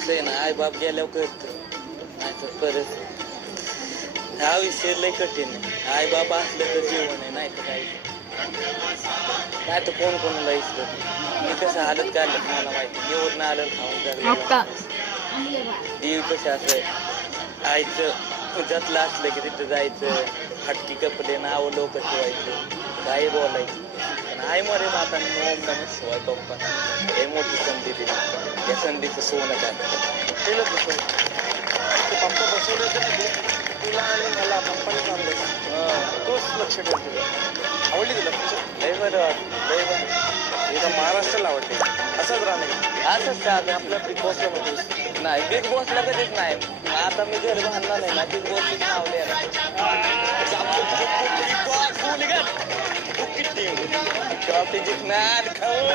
कसं आहे ना, आई बाप गेल्यावर कळतं, नाही तर परत हा विषय लय कठीण आहे. आई बाप असलं तर जीवन आहे, नाही तर काही नाही तर कोण कोणाला इसरत. मी कसं हालत काढलं मला माहिती, निवडणं आलं खाऊन जगलं. देव कसं असं आईचं जतलं असलं की तिथं जायचं, हटकी कपडे नावं लोक ठेवायचं, काही बोलायचं. पण आई मरे माता ओम नमः शिवाय पप्पा हे मोठी संधी दिली, या संधीचं सोनं काय केलं तसं. पप्पा बसवले तुला आणि मला पप्पाने चांगलं तोच लक्ष ठेवतो. आवडली तुला लय बरं वाटतं, लय बरं. एका महाराष्ट्राला आवडते. असंच राहणार, असंच का आपल्या बिग बॉसला मध्ये नाही, बिग बॉसला कधीच नाही. आता मी घर बांधणार नाही ना, बिग बॉसच नाव लिहायला. ट्रॉफी जिंकणार खाऊन